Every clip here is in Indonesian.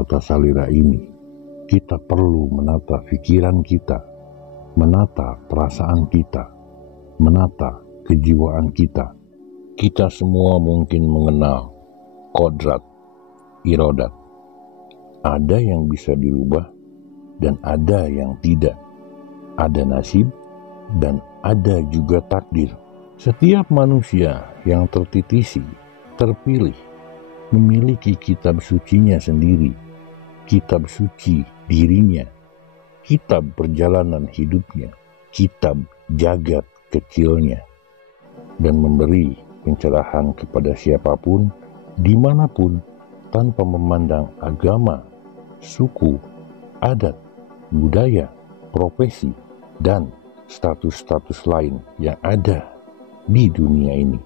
tata salira ini, kita perlu menata pikiran kita, menata perasaan kita, menata kejiwaan kita. Kita semua mungkin mengenal kodrat, irodat. Ada yang bisa dirubah dan ada yang tidak. Ada nasib dan ada juga takdir. Setiap manusia yang tertitisi, terpilih, memiliki kitab sucinya sendiri, kitab suci dirinya, kitab perjalanan hidupnya, kitab jagat kecilnya, dan memberi pencerahan kepada siapapun, dimanapun, tanpa memandang agama, suku, adat, budaya, profesi, dan status-status lain yang ada di dunia ini.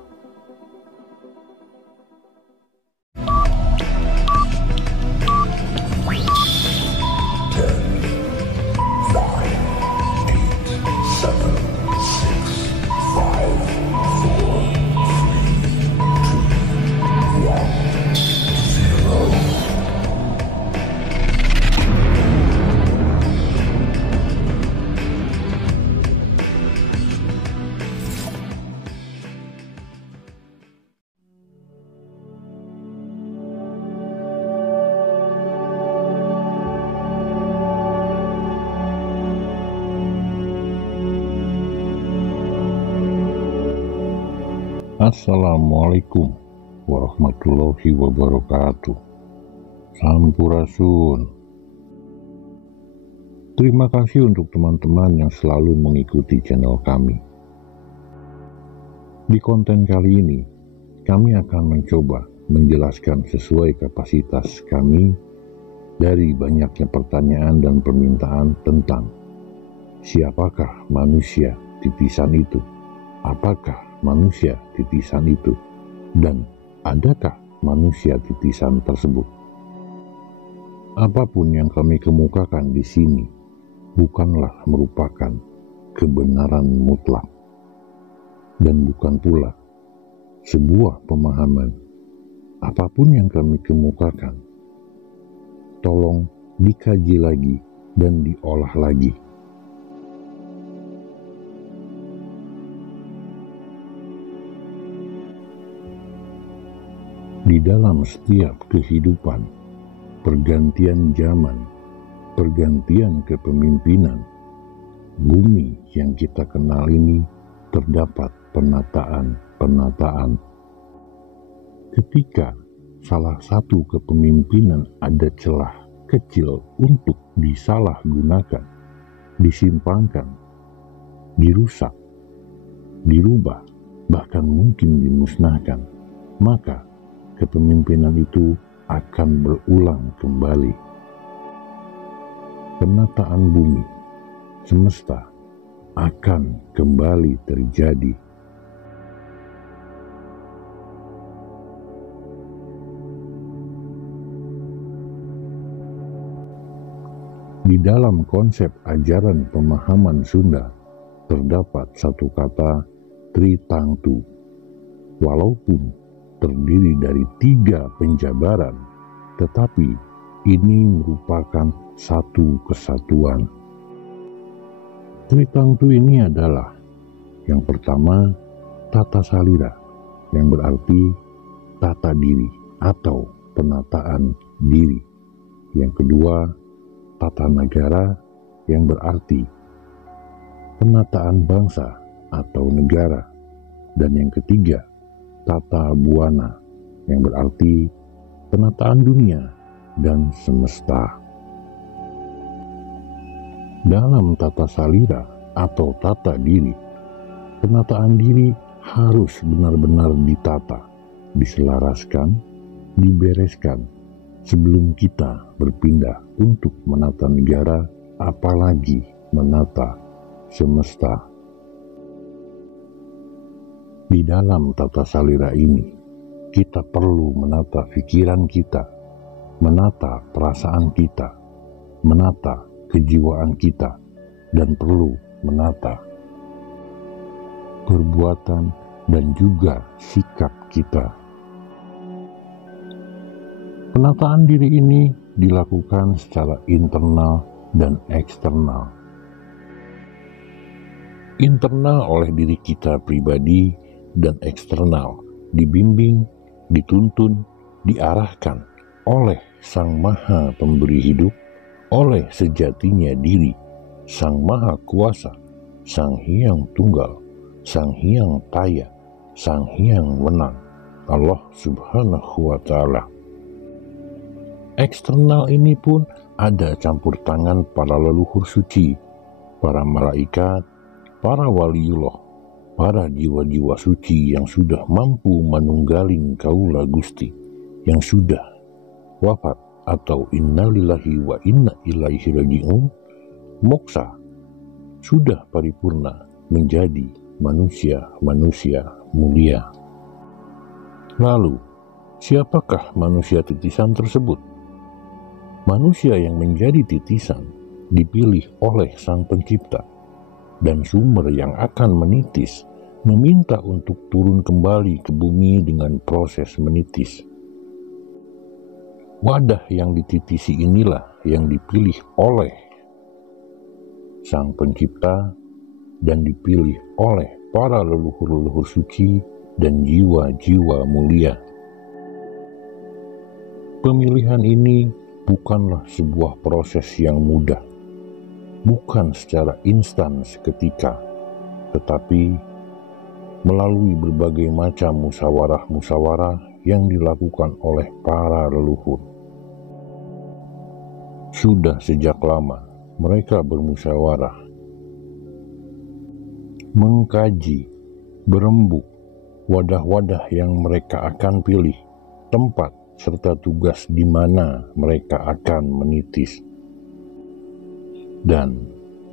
Assalamualaikum warahmatullahi wabarakatuh. Sampurasun. Terima kasih untuk teman-teman yang selalu mengikuti channel kami. Di konten kali ini, kami akan mencoba menjelaskan sesuai kapasitas kami dari banyaknya pertanyaan dan permintaan tentang siapakah manusia titisan itu, apakah manusia titisan itu, dan adakah manusia titisan tersebut. Apapun yang kami kemukakan di sini bukanlah merupakan kebenaran mutlak dan bukan pula sebuah pemahaman. Apapun yang kami kemukakan, tolong dikaji lagi dan diolah lagi. Di dalam setiap kehidupan, pergantian zaman, pergantian kepemimpinan, bumi yang kita kenal ini terdapat penataan. Ketika salah satu kepemimpinan ada celah kecil untuk disalahgunakan, disimpangkan, dirusak, dirubah, bahkan mungkin dimusnahkan, maka kepemimpinan itu akan berulang kembali. Penataan bumi, semesta akan kembali terjadi. Di dalam konsep ajaran pemahaman Sunda, terdapat satu kata Tritangtu. Walaupun terdiri dari 3 penjabaran, tetapi ini merupakan satu kesatuan. Tritangtu ini adalah yang pertama tata salira, yang berarti tata diri atau penataan diri. Yang kedua tata negara, yang berarti penataan bangsa atau negara. Dan yang ketiga tata buana, yang berarti penataan dunia dan semesta. Dalam tata salira atau tata diri, penataan diri harus benar-benar ditata, diselaraskan, dibereskan sebelum kita berpindah untuk menata negara, apalagi menata semesta. Di dalam tata salira ini, kita perlu menata pikiran kita, menata perasaan kita, menata kejiwaan kita, dan perlu menata perbuatan dan juga sikap kita. Penataan diri ini dilakukan secara internal dan eksternal. Internal oleh diri kita pribadi dan eksternal dibimbing, dituntun, diarahkan oleh Sang Maha Pemberi Hidup, oleh sejatinya diri, Sang Maha Kuasa, Sang Hyang Tunggal, Sang Hyang Taya, Sang Hyang Wenang, Allah Subhanahu wa Ta'ala. Eksternal ini pun ada campur tangan para leluhur suci, para malaikat, para waliullah, para jiwa-jiwa suci yang sudah mampu manunggaling kaula Gusti, yang sudah wafat atau innalillahi wa inna ilaihi raji'un, moksa, sudah paripurna menjadi manusia-manusia mulia. Lalu, siapakah manusia titisan tersebut? Manusia yang menjadi titisan dipilih oleh Sang Pencipta, dan sumber yang akan menitis meminta untuk turun kembali ke bumi dengan proses menitis. Wadah yang dititisi inilah yang dipilih oleh Sang Pencipta dan dipilih oleh para leluhur-leluhur suci dan jiwa-jiwa mulia. Pemilihan ini bukanlah sebuah proses yang mudah, bukan secara instan seketika, tetapi melalui berbagai macam musyawarah-musyawarah yang dilakukan oleh para leluhur. Sudah sejak lama mereka bermusyawarah, mengkaji, berembuk wadah-wadah yang mereka akan pilih, tempat serta tugas di mana mereka akan menitis. Dan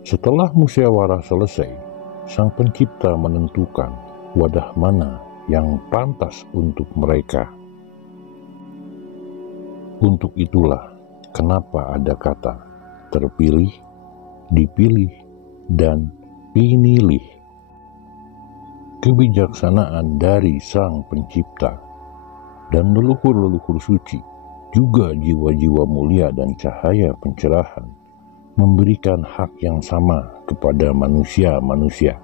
setelah musyawarah selesai, Sang Pencipta menentukan wadah mana yang pantas untuk mereka. Untuk itulah kenapa ada kata terpilih, dipilih, dan pinilih. Kebijaksanaan dari Sang Pencipta dan leluhur-leluhur suci, juga jiwa-jiwa mulia dan cahaya pencerahan, memberikan hak yang sama kepada manusia-manusia.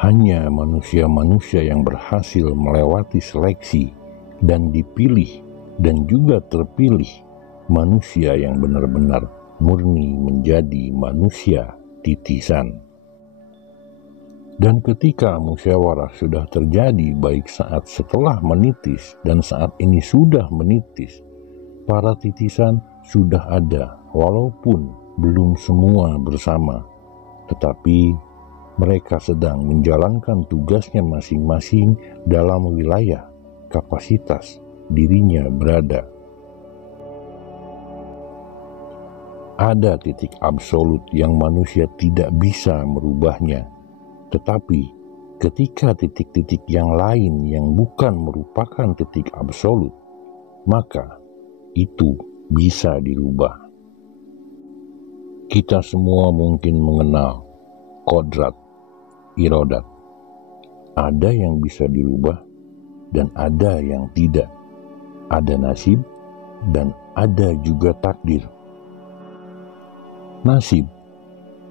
Hanya manusia-manusia yang berhasil melewati seleksi dan dipilih dan juga terpilih, manusia yang benar-benar murni menjadi manusia titisan. Dan ketika musyawarah sudah terjadi, baik saat setelah menitis dan saat ini sudah menitis, para titisan sudah ada, walaupun belum semua bersama, tetapi mereka sedang menjalankan tugasnya masing-masing dalam wilayah kapasitas dirinya berada. Ada titik absolut yang manusia tidak bisa merubahnya, tetapi ketika titik-titik yang lain yang bukan merupakan titik absolut, maka itu bisa dirubah. Kita semua mungkin mengenal kodrat, irodat. Ada yang bisa dirubah dan ada yang tidak. Ada nasib dan ada juga takdir. Nasib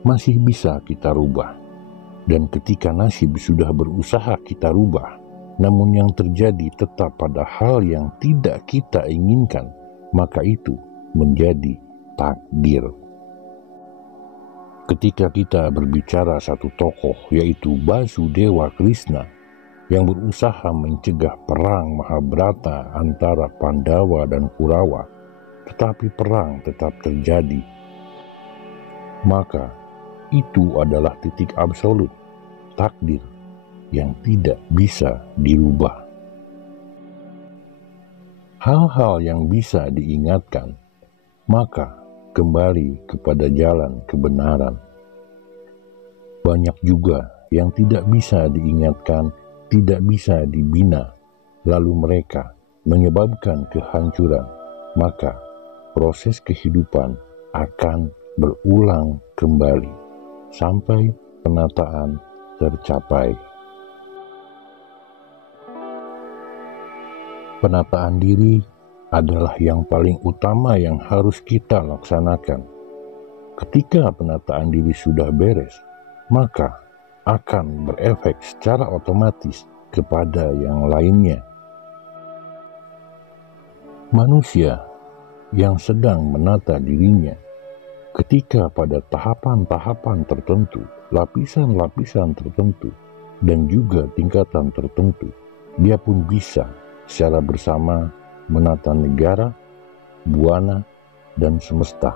masih bisa kita rubah, dan ketika nasib sudah berusaha kita rubah, namun yang terjadi tetap pada hal yang tidak kita inginkan, maka itu menjadi takdir. Ketika kita berbicara satu tokoh, yaitu Basudewa Krishna, yang berusaha mencegah perang Mahabharata antara Pandawa dan Kurawa, tetapi perang tetap terjadi, maka itu adalah titik absolut, takdir yang tidak bisa dirubah. Hal-hal yang bisa diingatkan, maka kembali kepada jalan kebenaran. Banyak juga yang tidak bisa diingatkan, tidak bisa dibina, lalu mereka menyebabkan kehancuran, maka proses kehidupan akan berulang kembali sampai penataan tercapai. Penataan diri adalah yang paling utama yang harus kita laksanakan. Ketika penataan diri sudah beres, maka akan berefek secara otomatis kepada yang lainnya. Manusia yang sedang menata dirinya, ketika pada tahapan-tahapan tertentu, lapisan-lapisan tertentu, dan juga tingkatan tertentu, dia pun bisa secara bersama menata negara, buana, dan semesta.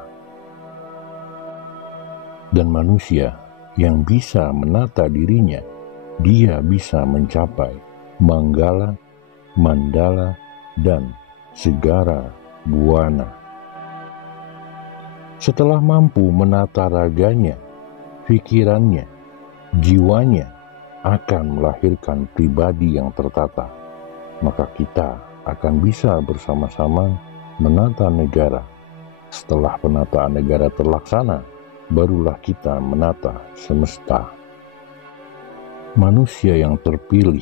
Dan manusia yang bisa menata dirinya, dia bisa mencapai Manggala, Mandala, dan Segara Buana. Setelah mampu menata raganya, pikirannya, jiwanya akan melahirkan pribadi yang tertata, maka kita akan bisa bersama-sama menata negara. Setelah penataan negara terlaksana, barulah kita menata semesta. Manusia yang terpilih,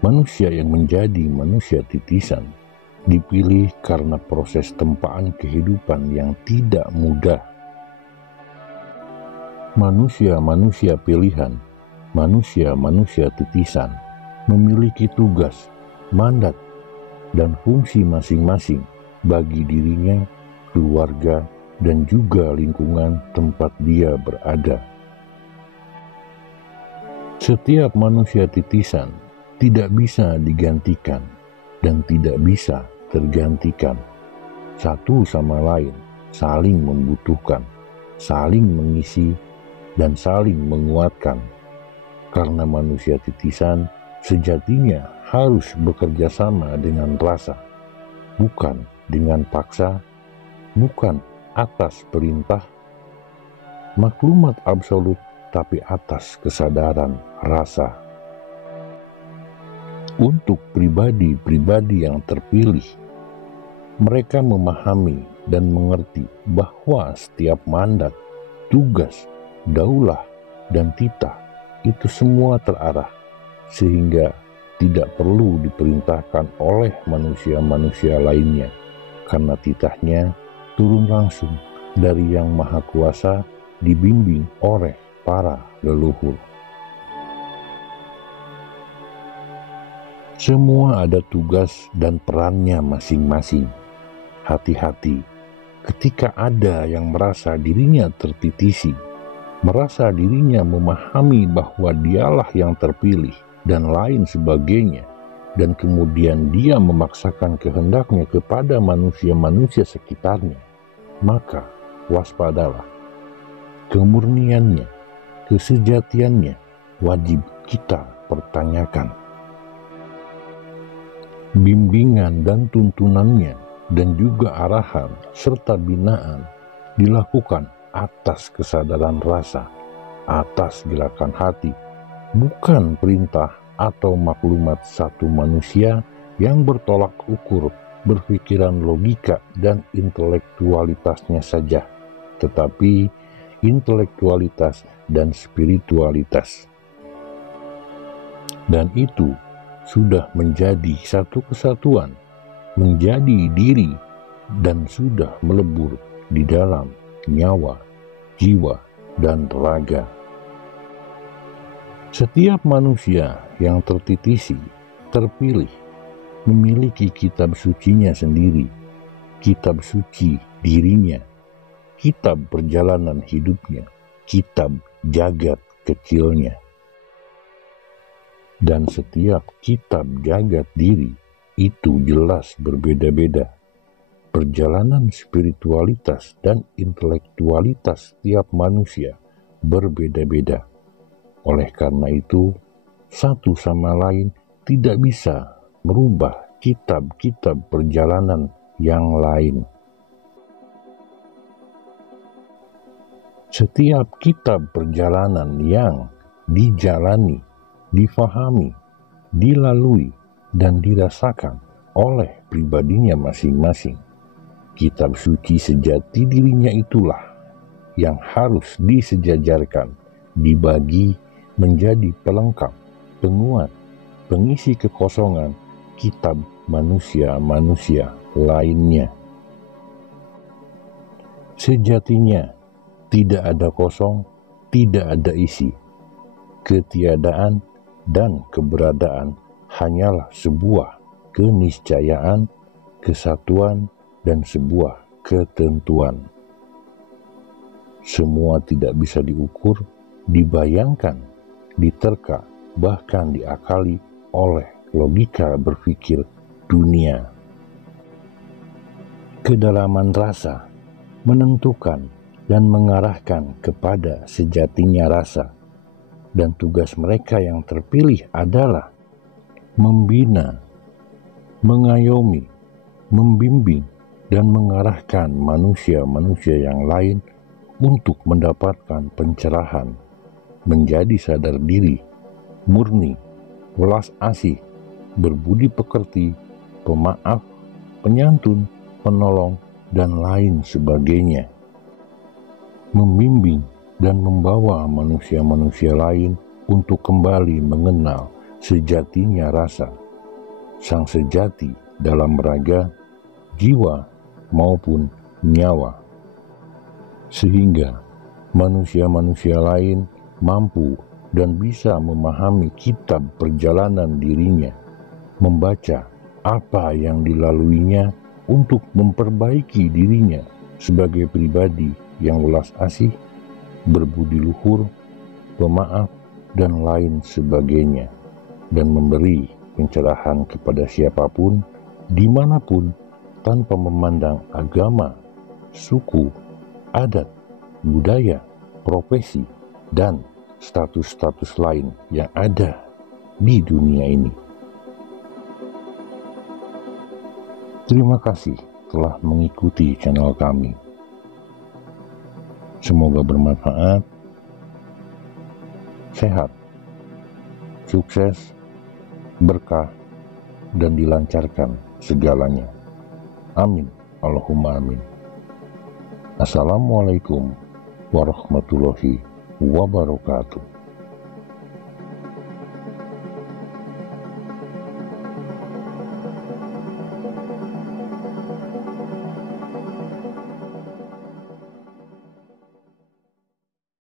manusia yang menjadi manusia titisan, dipilih karena proses tempaan kehidupan yang tidak mudah. Manusia-manusia pilihan, manusia-manusia titisan, memiliki tugas, mandat, dan fungsi masing-masing bagi dirinya, keluarga, dan juga lingkungan tempat dia berada. Setiap manusia titisan tidak bisa digantikan dan tidak bisa tergantikan. Satu sama lain saling membutuhkan, saling mengisi, dan saling menguatkan. Karena manusia titisan sejatinya harus bekerja sama dengan rasa, bukan dengan paksa, bukan atas perintah maklumat absolut, tapi atas kesadaran rasa. Untuk pribadi-pribadi yang terpilih, mereka memahami dan mengerti bahwa setiap mandat, tugas, daulah, dan titah itu semua terarah, sehingga tidak perlu diperintahkan oleh manusia-manusia lainnya, karena titahnya turun langsung dari Yang Maha Kuasa, dibimbing oleh para leluhur. Semua ada tugas dan perannya masing-masing. Hati-hati ketika ada yang merasa dirinya tertitisi, merasa dirinya memahami bahwa dialah yang terpilih dan lain sebagainya, dan kemudian dia memaksakan kehendaknya kepada manusia-manusia sekitarnya, maka waspadalah. Kemurniannya, kesejatiannya wajib kita pertanyakan. Bimbingan dan tuntunannya dan juga arahan serta binaan dilakukan atas kesadaran rasa, atas gerakan hati, bukan perintah atau maklumat satu manusia yang bertolak ukur berpikiran logika dan intelektualitasnya saja, tetapi intelektualitas dan spiritualitas. Dan itu sudah menjadi satu kesatuan, menjadi diri, dan sudah melebur di dalam nyawa, jiwa, dan raga. Setiap manusia yang tertitisi, terpilih, memiliki kitab sucinya sendiri, kitab suci dirinya, kitab perjalanan hidupnya, kitab jagat kecilnya. Dan setiap kitab jagat diri itu jelas berbeda-beda. Perjalanan spiritualitas dan intelektualitas setiap manusia berbeda-beda. Oleh karena itu, satu sama lain tidak bisa merubah kitab-kitab perjalanan yang lain. Setiap kitab perjalanan yang dijalani, difahami, dilalui, dan dirasakan oleh pribadinya masing-masing, kitab suci sejati dirinya itulah yang harus disejajarkan, dibagi menjadi pelengkap, penguat, pengisi kekosongan kitab manusia-manusia lainnya. Sejatinya, tidak ada kosong, tidak ada isi. Ketiadaan dan keberadaan hanyalah sebuah keniscayaan, kesatuan, dan sebuah ketentuan. Semua tidak bisa diukur, dibayangkan, diterka, bahkan diakali oleh logika berpikir dunia. Kedalaman rasa menentukan dan mengarahkan kepada sejatinya rasa, dan tugas mereka yang terpilih adalah membina, mengayomi, membimbing, dan mengarahkan manusia-manusia yang lain untuk mendapatkan pencerahan, menjadi sadar diri, murni, welas asih, berbudi pekerti, pemaaf, penyantun, penolong, dan lain sebagainya. Membimbing dan membawa manusia-manusia lain untuk kembali mengenal sejatinya rasa, sang sejati dalam raga, jiwa, maupun nyawa. Sehingga manusia-manusia lain mampu dan bisa memahami kitab perjalanan dirinya, membaca apa yang dilaluinya untuk memperbaiki dirinya sebagai pribadi yang welas asih, berbudi luhur, pemaaf, dan lain sebagainya, dan memberi pencerahan kepada siapapun, dimanapun, tanpa memandang agama, suku, adat, budaya, profesi, dan status-status lain yang ada di dunia ini. Terima kasih telah mengikuti channel kami. Semoga bermanfaat, sehat, sukses, berkah, dan dilancarkan segalanya. Amin. Allahumma amin. Assalamualaikum warahmatullahi wabarakatuh.